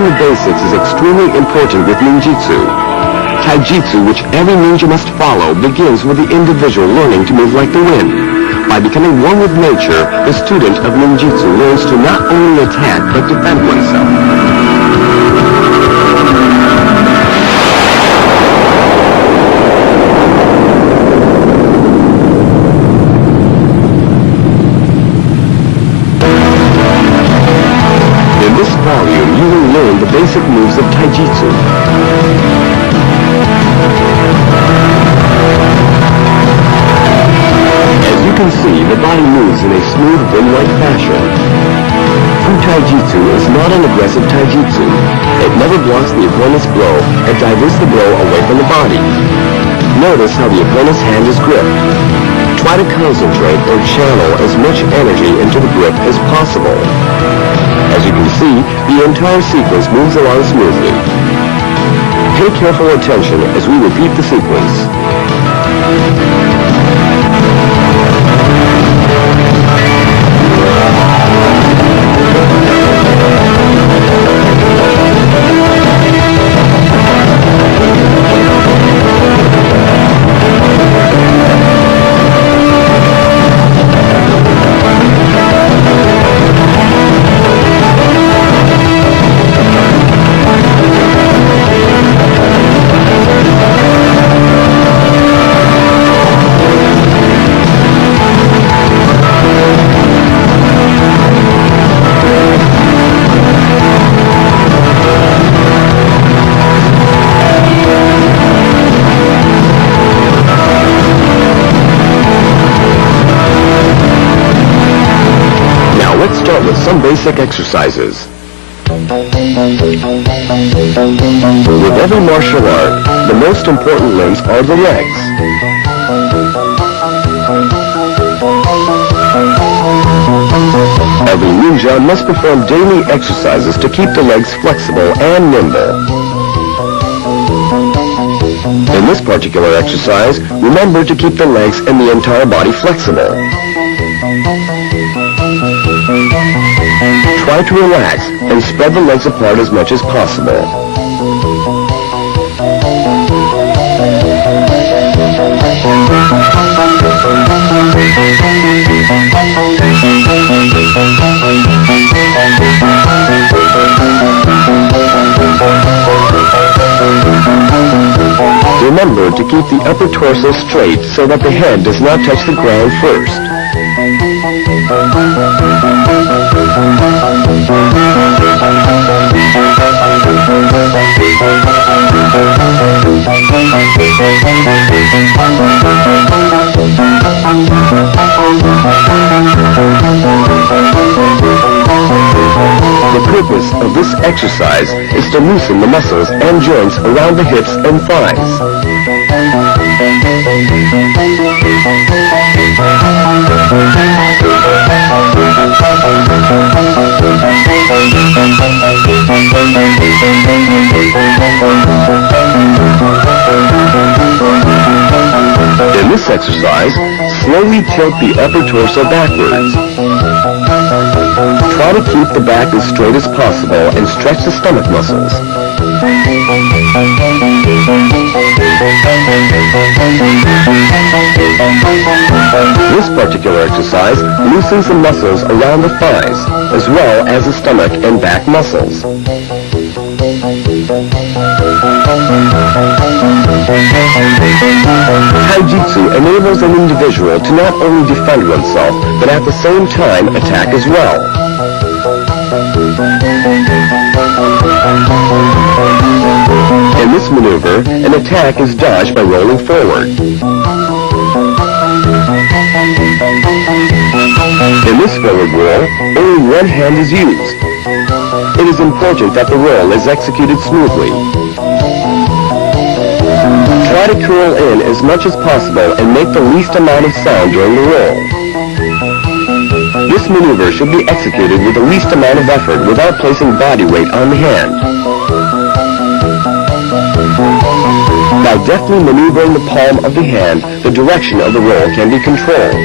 learning the basics is extremely important with ninjutsu. Taijutsu, which every ninja must follow, begins with the individual learning to move like the wind. By becoming one with nature, the student of ninjutsu learns to not only attack, but defend oneself. In this volume, you will learn the basic moves of Taijutsu. As you can see, the body moves in a smooth, wind-like fashion. True Taijutsu is not an aggressive Taijutsu. It never blocks the opponent's blow and diverts the blow away from the body. Notice how the opponent's hand is gripped. Try to concentrate or channel as much energy into the grip as possible. As you can see, the entire sequence moves along smoothly. Pay careful attention as we repeat the sequence. Let's start with some basic exercises. With every martial art, the most important limbs are the legs. Every ninja must perform daily exercises to keep the legs flexible and nimble. In this particular exercise, remember to keep the legs and the entire body flexible. Try to relax and spread the legs apart as much as possible. Remember to keep the upper torso straight so that the head does not touch the ground first. The purpose of this exercise is to loosen the muscles and joints around the hips and thighs. In this exercise, slowly tilt the upper torso backwards. Try to keep the back as straight as possible and stretch the stomach muscles. This particular exercise loosens the muscles around the thighs, as well as the stomach and back muscles. Taijutsu enables an individual to not only defend oneself, but at the same time attack as well. In this maneuver, an attack is dodged by rolling forward. In this forward roll, only one hand is used. It is important that the roll is executed smoothly. Try to curl in as much as possible and make the least amount of sound during the roll. This maneuver should be executed with the least amount of effort without placing body weight on the hand. By deftly maneuvering the palm of the hand, the direction of the roll can be controlled.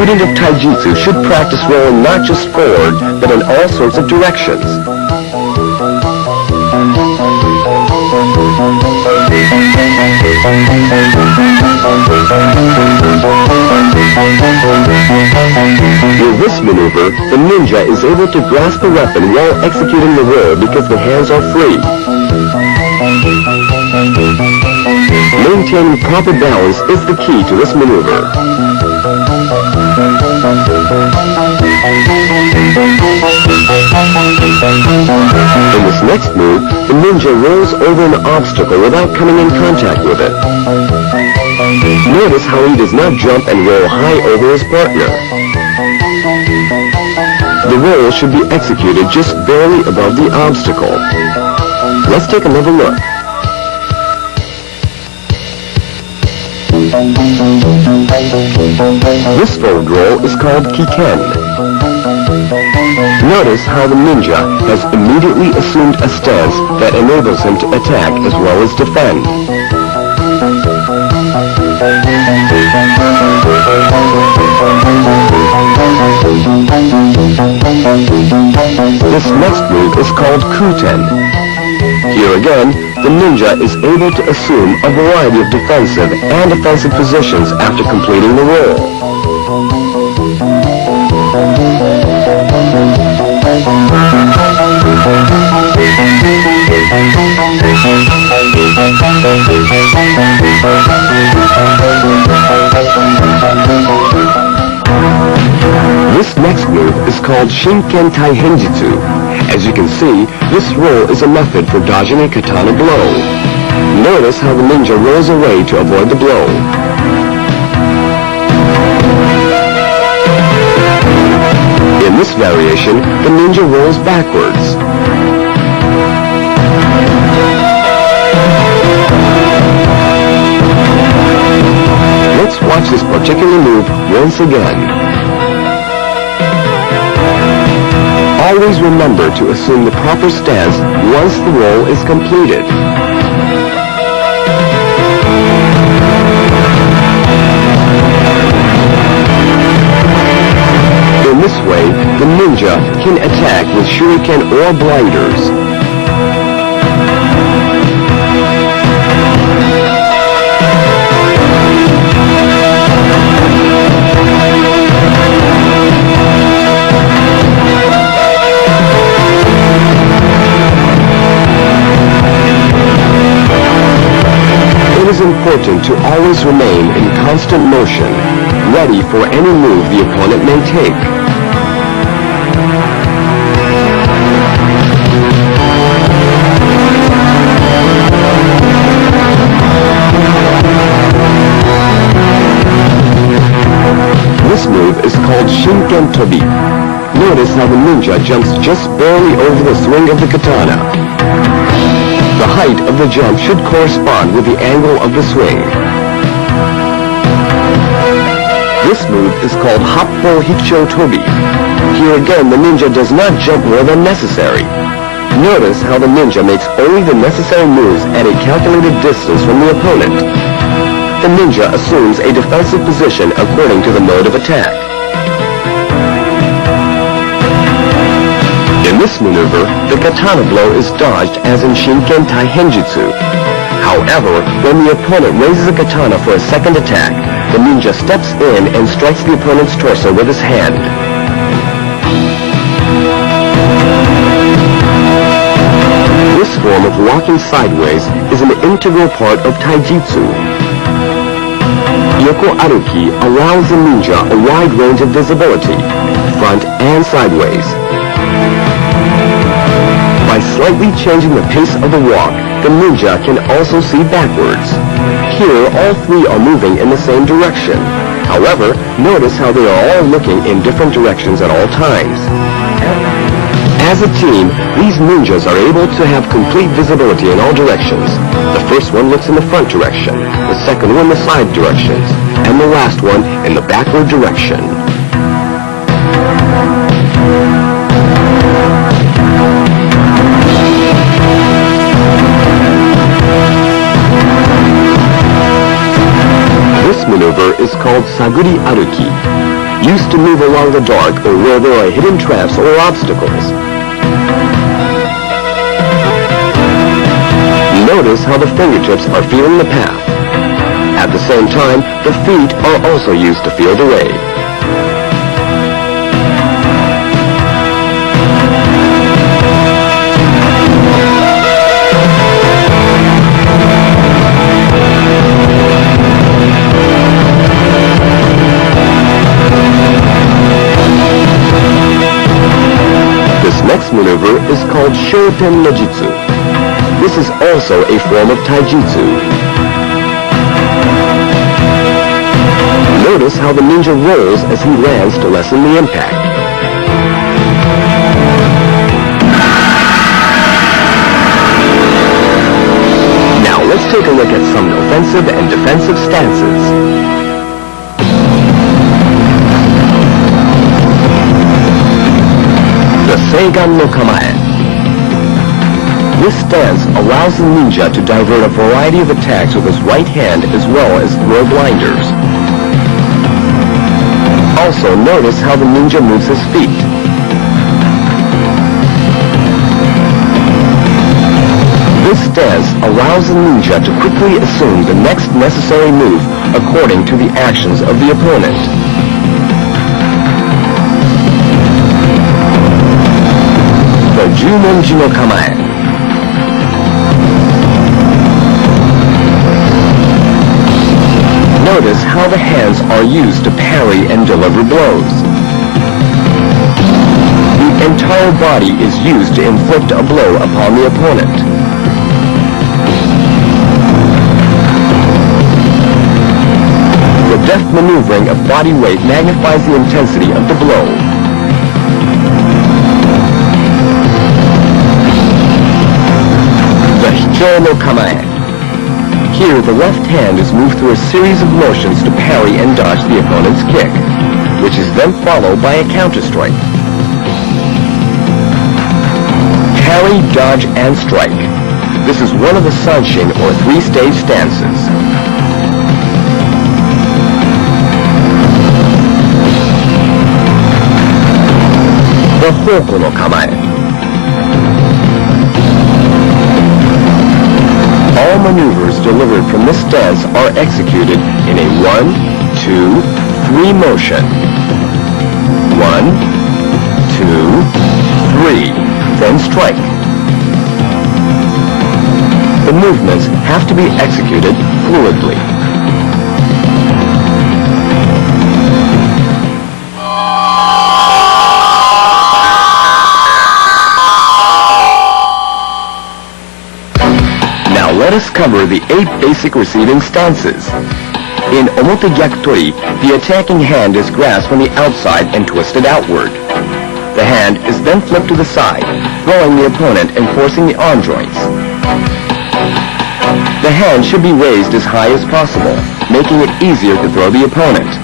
student of Taijutsu should practice rolling not just forward, but in all sorts of directions. With this maneuver, the ninja is able to grasp the weapon while executing the roll because the hands are free. Maintaining proper balance is the key to this maneuver. In this next move, the ninja rolls over an obstacle without coming in contact with it. Notice how he does not jump and roll high over his partner. The roll should be executed just barely above the obstacle. Let's take another look. This forward roll is called kiken. Notice how the ninja has immediately assumed a stance that enables him to attack as well as defend. This next move is called kuten. Here again, the ninja is able to assume a variety of defensive and offensive positions after completing the roll. This next move is called Shinken Taihenjutsu. As you can see, this roll is a method for dodging a katana blow. Notice how the ninja rolls away to avoid the blow. In this variation, the ninja rolls backwards. Let's watch this particular move once again. Always remember to assume the proper stance once the roll is completed. In this way, the ninja can attack with shuriken or blinders. It is important to always remain in constant motion, ready for any move the opponent may take. This move is called Shinken Tobi. Notice how the ninja jumps just barely over the swing of the katana. The height of the jump should correspond with the angle of the swing. This move is called Happo Hicho Tobi. Here again, the ninja does not jump more than necessary. Notice how the ninja makes only the necessary moves at a calculated distance from the opponent. The ninja assumes a defensive position according to the mode of attack. In this maneuver, the katana blow is dodged as in Shinken Taihenjutsu. However, when the opponent raises a katana for a second attack, the ninja steps in and strikes the opponent's torso with his hand. This form of walking sideways is an integral part of Taijutsu. Yoko Aruki allows the ninja a wide range of visibility, front and sideways. By slightly changing the pace of the walk, the ninja can also see backwards. Here, all three are moving in the same direction. However, notice how they are all looking in different directions at all times. As a team, these ninjas are able to have complete visibility in all directions. The first one looks in the front direction, the second one the side directions, and the last one in the backward direction. This maneuver is called Saguri Aruki. used to move along the dark or where there are hidden traps or obstacles. Notice how the fingertips are feeling the path. At the same time, the feet are also used to feel the way. This next maneuver is called Shoten no Jitsu. This is also a form of taijutsu. Notice how the ninja rolls as he lands to lessen the impact. Now let's take a look at some offensive and defensive stances. The Seigan no Kamae. This stance allows the ninja to divert a variety of attacks with his right hand as well as throw blinders. Also notice how the ninja moves his feet. This stance allows the ninja to quickly assume the next necessary move according to the actions of the opponent. The Jumonji no Kamae. Notice how the hands are used to parry and deliver blows. The entire body is used to inflict a blow upon the opponent. The deft maneuvering of body weight magnifies the intensity of the blow. The Hicho no Kamae. Here, the left hand is moved through a series of motions to parry and dodge the opponent's kick, which is then followed by a counter-strike. Parry, dodge, and strike. This is one of the Sanshin or three-stage stances. The Hoko no Kamae. All maneuvers delivered from this stance are executed in a 1, 2, 3 motion. 1, 2, 3, then strike. The movements have to be executed fluidly. Let us cover the 8 basic receiving stances. In Omote Gyakutori, the attacking hand is grasped from the outside and twisted outward. The hand is then flipped to the side, throwing the opponent and forcing the arm joints. The hand should be raised as high as possible, making it easier to throw the opponent.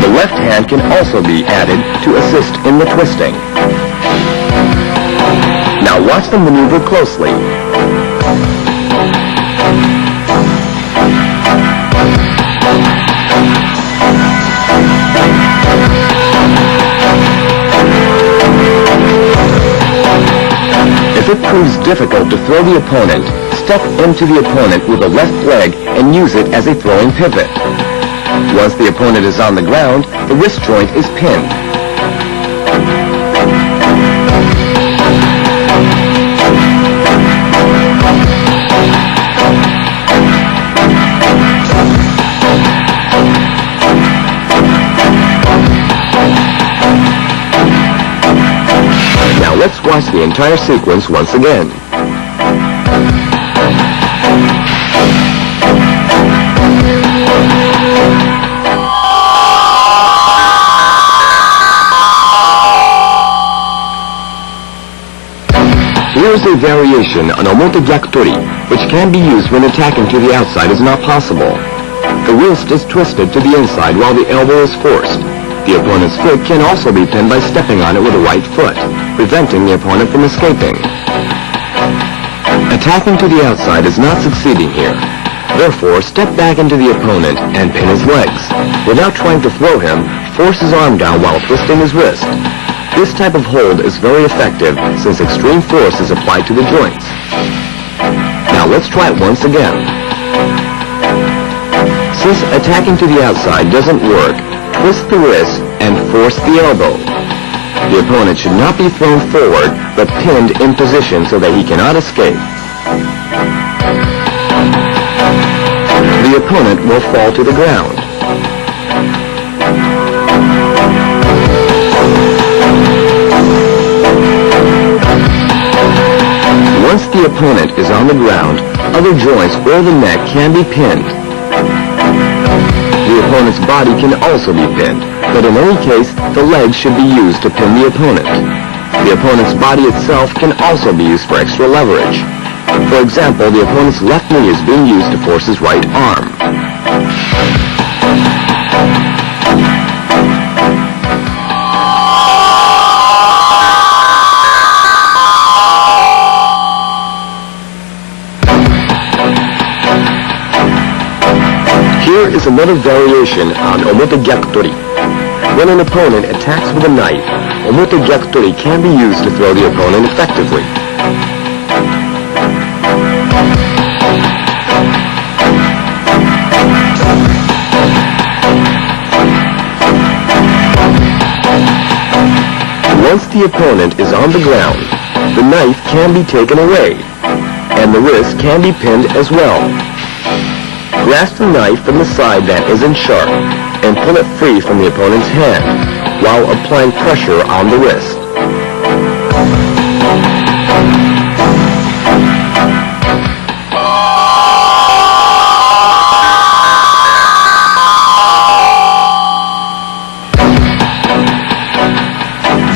The left hand can also be added to assist in the twisting. Now watch the maneuver closely. If it proves difficult to throw the opponent, step into the opponent with the left leg and use it as a throwing pivot. Once the opponent is on the ground, the wrist joint is pinned. Now let's watch the entire sequence once again. Here is a variation on Omote Gyakutori, which can be used when attacking to the outside is not possible. The wrist is twisted to the inside while the elbow is forced. The opponent's foot can also be pinned by stepping on it with the right foot. preventing the opponent from escaping. Attacking to the outside is not succeeding here. Therefore, step back into the opponent and pin his legs. Without trying to throw him, force his arm down while twisting his wrist. This type of hold is very effective since extreme force is applied to the joints. Now let's try it once again. Since attacking to the outside doesn't work, twist the wrist and force the elbow. The opponent should not be thrown forward, but pinned in position so that he cannot escape. The opponent will fall to the ground. Once the opponent is on the ground, other joints or the neck can be pinned. The opponent's body can also be pinned, but in any case, the legs should be used to pin the opponent. The opponent's body itself can also be used for extra leverage. For example, the opponent's left knee is being used to force his right arm. Here is another variation on omote gyakutori. When an opponent attacks with a knife, omote gyakutori can be used to throw the opponent effectively. Once the opponent is on the ground, the knife can be taken away, and the wrist can be pinned as well. Grasp the knife from the side that isn't sharp and pull it free from the opponent's hand while applying pressure on the wrist.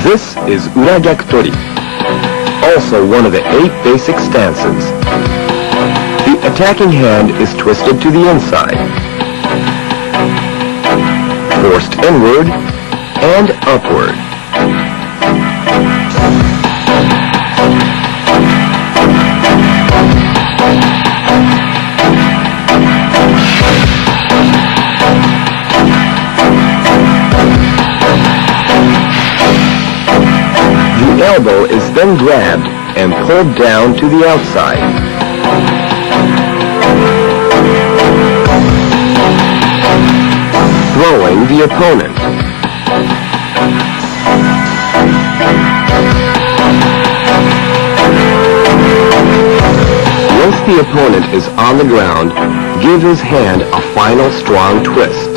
This is ura gyakutori, also one of the 8 basic stances. The attacking hand is twisted to the inside, forced inward and upward. The elbow is then grabbed and pulled down to the outside. Throwing the opponent. Once the opponent is on the ground, give his hand a final strong twist.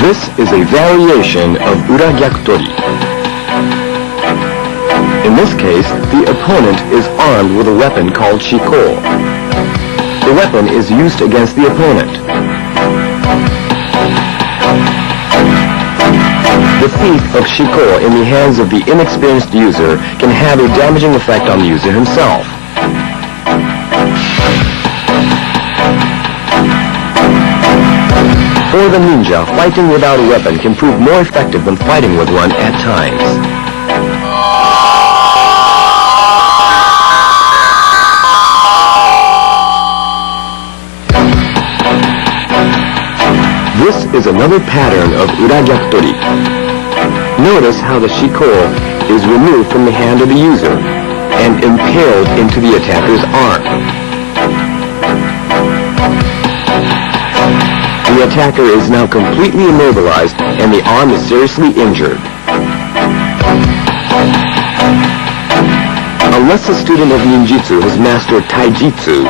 This is a variation of ura gyakutori. In this case, the opponent is armed with a weapon called shiko. The weapon is used against the opponent. The teeth of shiko in the hands of the inexperienced user can have a damaging effect on the user himself. For the ninja, fighting without a weapon can prove more effective than fighting with one at times. This is another pattern of ura gyakutori. Notice how the shiko is removed from the hand of the user and impaled into the attacker's arm. The attacker is now completely immobilized and the arm is seriously injured. Unless a student of ninjutsu has mastered taijutsu,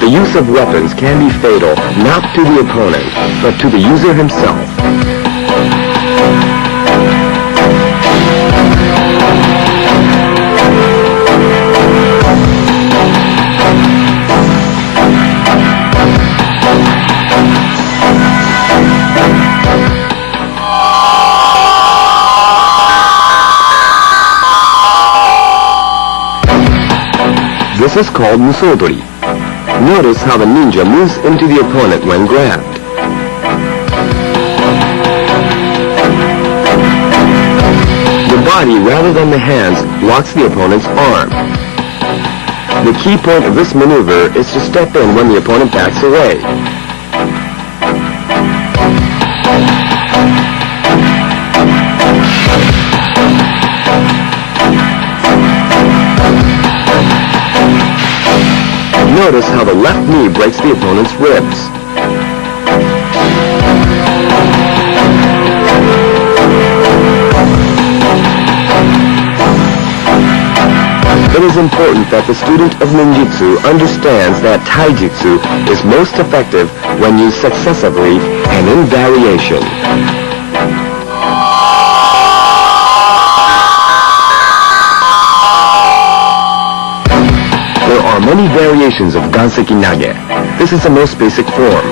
the use of weapons can be fatal not to the opponent, but to the user himself. This This is called musodori. Notice how the ninja moves into the opponent when grabbed. The body rather than the hands blocks the opponent's arm. The key point of this maneuver is to step in when the opponent backs away. Notice how the left knee breaks the opponent's ribs. It is important that the student of ninjutsu understands that taijutsu is most effective when used successively and in variation. There are many variations of ganseki nage. This is the most basic form.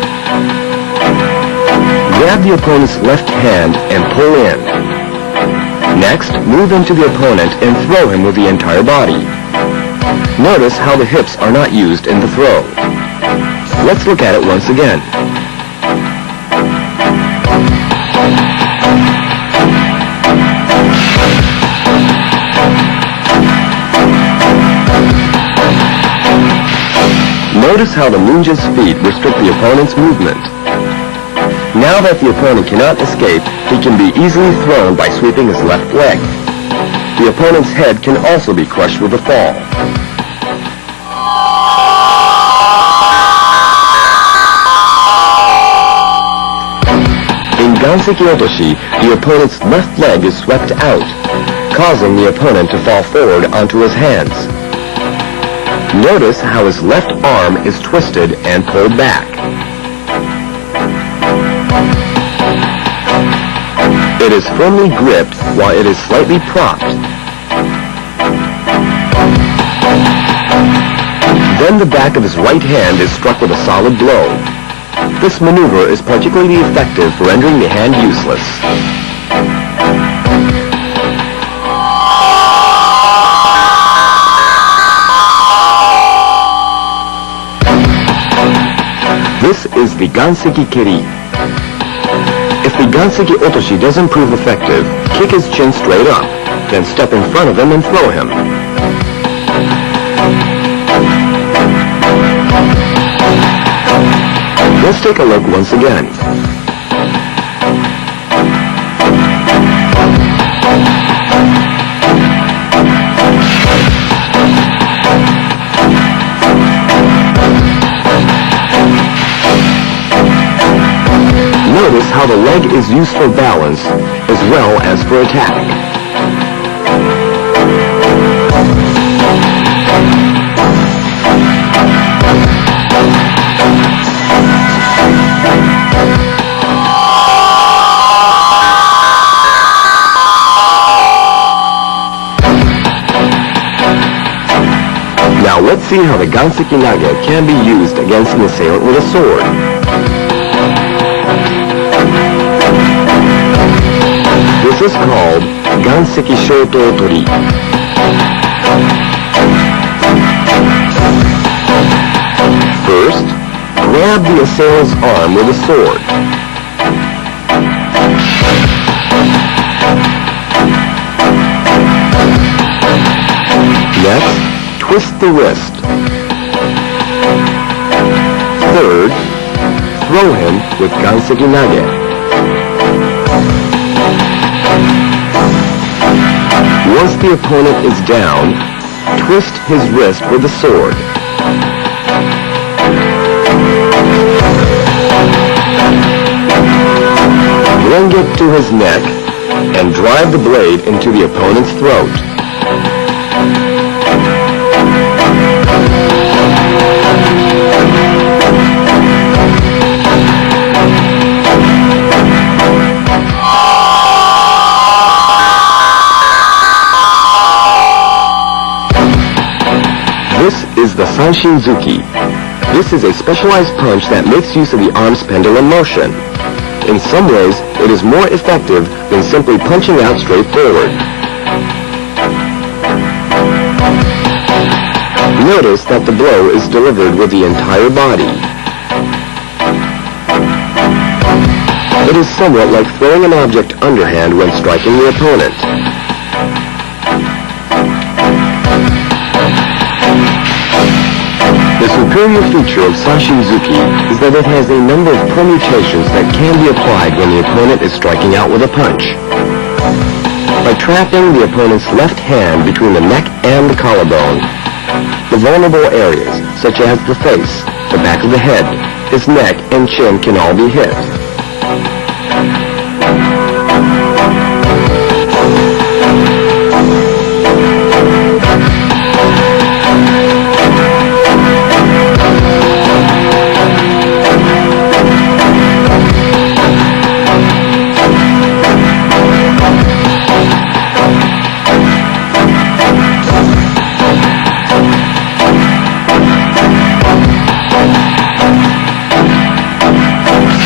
Grab the opponent's left hand and pull in. Next, move into the opponent and throw him with the entire body. Notice how the hips are not used in the throw. Let's look at it once again. Notice how the ninja's feet restrict the opponent's movement. Now that the opponent cannot escape, he can be easily thrown by sweeping his left leg. The opponent's head can also be crushed with a fall. In ganseki otoshi, the opponent's left leg is swept out, causing the opponent to fall forward onto his hands. Notice how his left arm is twisted and pulled back. It is firmly gripped while it is slightly propped. Then the back of his right hand is struck with a solid blow. This maneuver is particularly effective for rendering the hand useless. This is the ganseki keri. If the ganseki otoshi doesn't prove effective, kick his chin straight up, then step in front of him and throw him. Let's take a look once again. Notice how the leg is used for balance as well as for attack. Now let's see how the ganseki nage can be used against an assailant with a sword. This is called ganseki shoto tori. First, grab the assailant's arm with a sword. Next, twist the wrist. Third, throw him with ganseki nage. Once the opponent is down, twist his wrist with the sword. Then get to his neck and drive the blade into the opponent's throat. This is the Sanshinzuki. This is a specialized punch that makes use of the arm's pendulum motion. In some ways, it is more effective than simply punching out straight forward. Notice that the blow is delivered with the entire body. It is somewhat like throwing an object underhand when striking the opponent. The superior feature of Sashinzuki is that it has a number of permutations that can be applied when the opponent is striking out with a punch. By trapping the opponent's left hand between the neck and the collarbone, the vulnerable areas, such as the face, the back of the head, his neck, and chin can all be hit.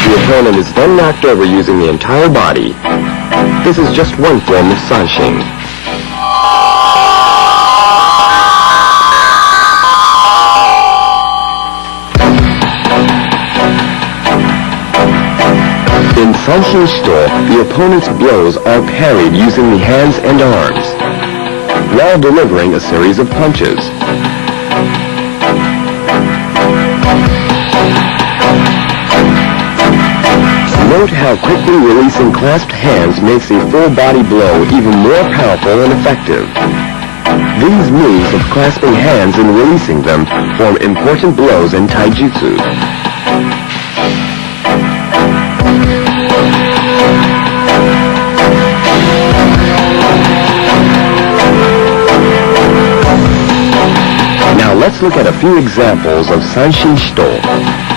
The opponent is then knocked over using the entire body. This is just one form of sanshin. In sanshin shito, the opponent's blows are parried using the hands and arms, while delivering a series of punches. Note how quickly releasing clasped hands makes a full body blow even more powerful and effective. These moves of clasping hands and releasing them form important blows in taijutsu. Now let's look at a few examples of sanshin shito.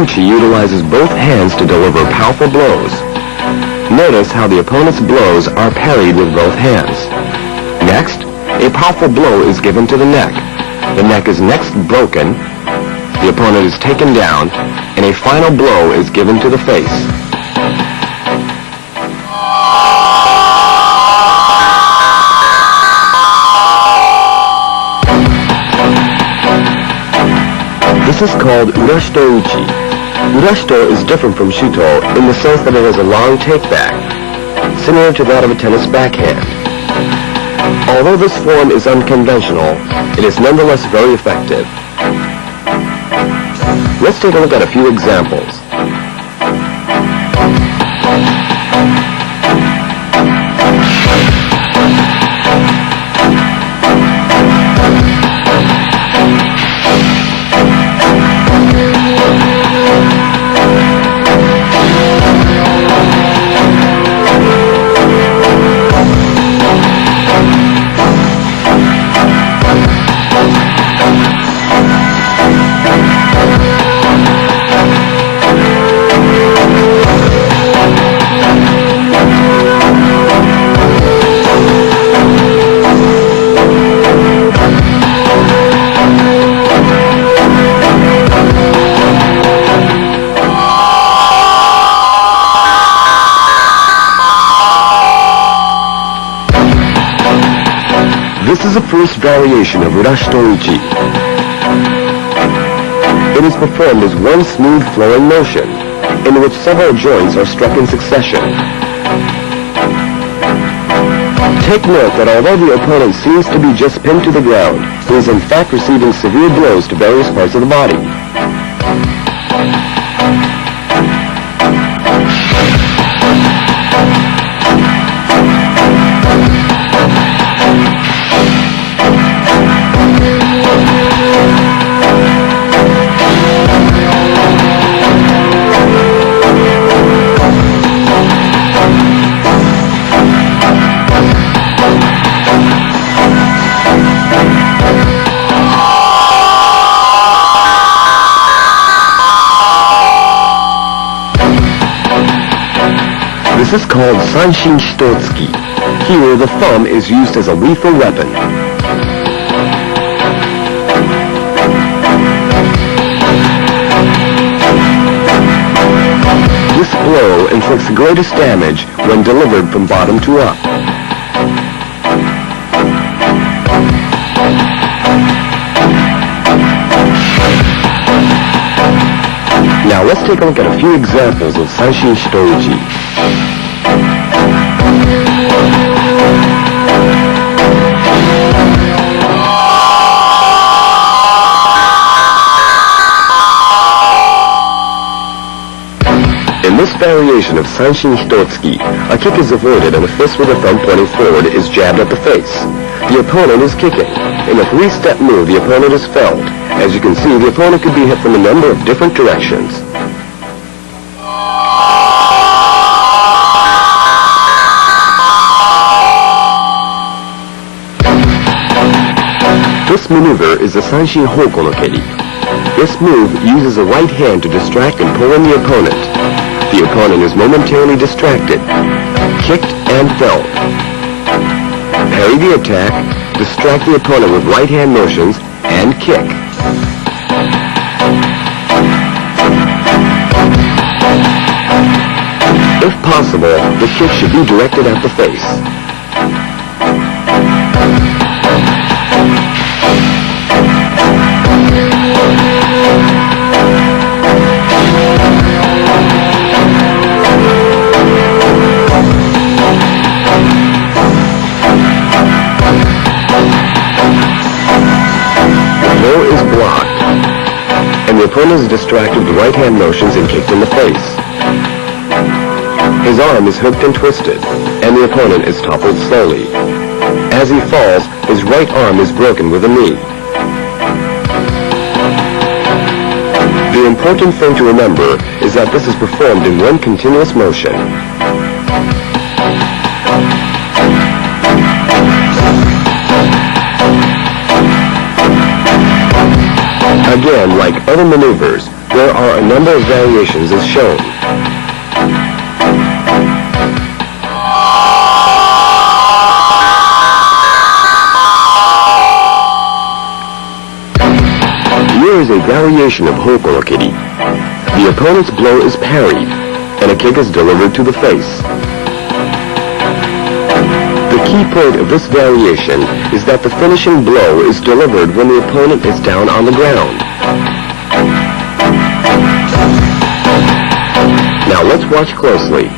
Uchi utilizes both hands to deliver powerful blows. Notice how the opponent's blows are parried with both hands. Next, a powerful blow is given to the neck. The neck is next broken, the opponent is taken down, and a final blow is given to the face. This is called urashito uchi. Urashito is different from shuto in the sense that it has a long take-back, similar to that of a tennis backhand. Although this form is unconventional, it is nonetheless very effective. Let's take a look at a few examples. This is the first variation of urashito uchi. It is performed as one smooth flowing motion, in which several joints are struck in succession. Take note that although the opponent seems to be just pinned to the ground, he is in fact receiving severe blows to various parts of the body. This is called Sanshin Shitotsuki. Here, the thumb is used as a lethal weapon. This blow inflicts the greatest damage when delivered from bottom to up. Now let's take a look at a few examples of Sanshin Shitouji. In this variation of Sanshin Hitotsuki, a kick is avoided and a fist with a thumb pointing forward is jabbed at the face. The opponent is kicking. In a three-step move, the opponent is felled. As you can see, the opponent could be hit from a number of different directions. This maneuver is the Sanshin Hoko no Keri. This move uses the right hand to distract and pull in the opponent. The opponent is momentarily distracted, kicked and felled. Parry the attack, distract the opponent with right hand motions, and kick. If possible, the kick should be directed at the face. The opponent is distracted with right-hand motions and kicked in the face. His arm is hooked and twisted, and the opponent is toppled slowly. As he falls, his right arm is broken with a knee. The important thing to remember is that this is performed in one continuous motion. Again, like other maneuvers, there are a number of variations as shown. Here is a variation of Hoko no Keri. The opponent's blow is parried, and a kick is delivered to the face. The key point of this variation is that the finishing blow is delivered when the opponent is down on the ground. Now let's watch closely.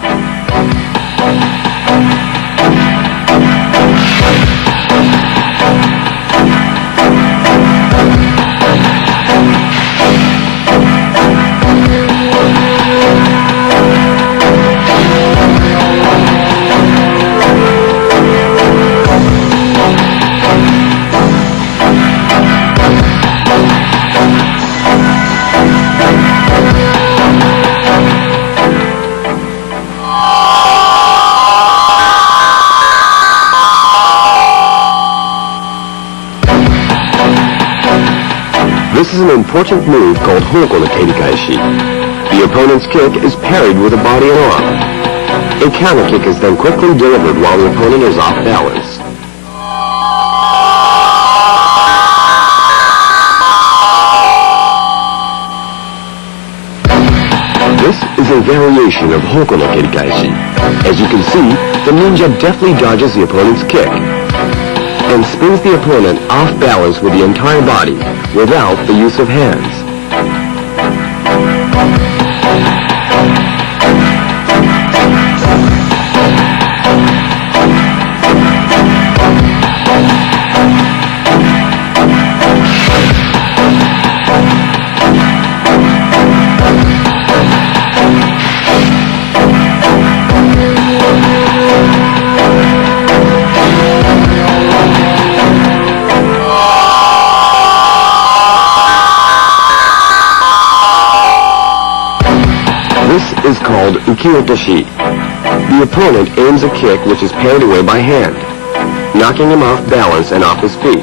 This is an important move called Hoko no Kerikaishi. The opponent's kick is parried with a body and arm. A counter kick is then quickly delivered while the opponent is off balance. This is a variation of Hoko no Kerikaishi. As you can see, the ninja deftly dodges the opponent's kick and spins the opponent off balance with the entire body without the use of hands. Kyotoshi. The opponent aims a kick which is parried away by hand, knocking him off balance and off his feet.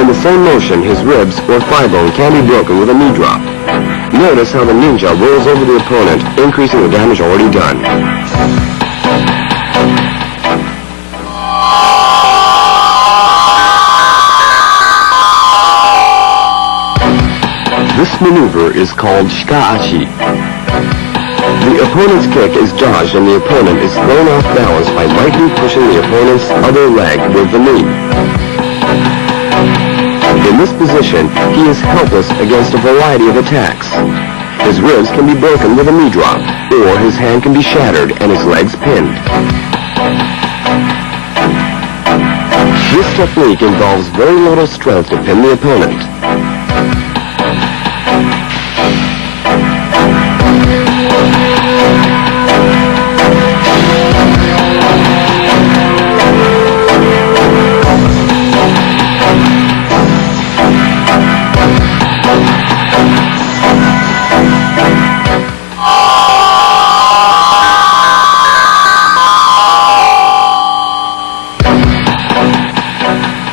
In the same motion, his ribs or thigh bone can be broken with a knee drop. Notice how the ninja rolls over the opponent, increasing the damage already done. This maneuver is called shikaashi. The opponent's kick is dodged and the opponent is thrown off balance by lightly pushing the opponent's other leg with the knee. In this position, he is helpless against a variety of attacks. His ribs can be broken with a knee drop, or his hand can be shattered and his legs pinned. This technique involves very little strength to pin the opponent.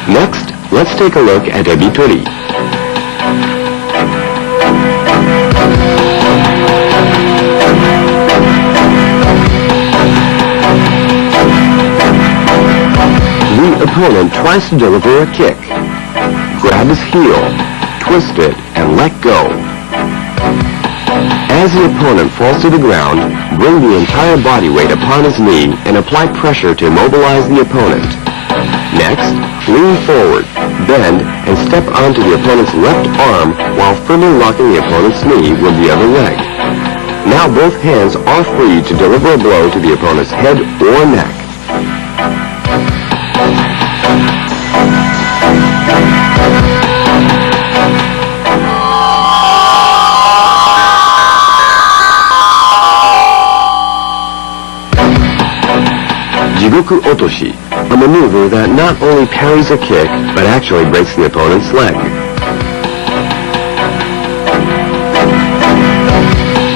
Next, let's take a look at ebitori. The opponent tries to deliver a kick. Grab his heel, twist it, and let go. As the opponent falls to the ground, bring the entire body weight upon his knee and apply pressure to immobilize the opponent. Next, lean forward, bend, and step onto the opponent's left arm while firmly locking the opponent's knee with the other leg. Now both hands are free to deliver a blow to the opponent's head or neck. Jigoku otoshi, a maneuver that not only parries a kick, but actually breaks the opponent's leg.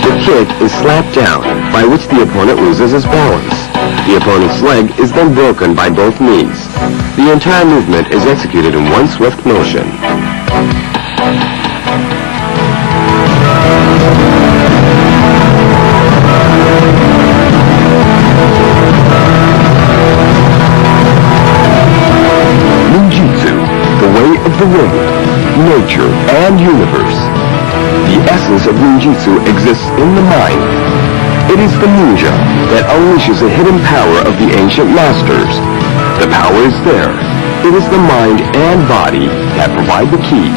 The kick is slapped down, by which the opponent loses his balance. The opponent's leg is then broken by both knees. The entire movement is executed in one swift motion. The world, nature, and universe. The essence of ninjutsu exists in the mind. It is the ninja that unleashes the hidden power of the ancient masters. The power is there. It is the mind and body that provide the key.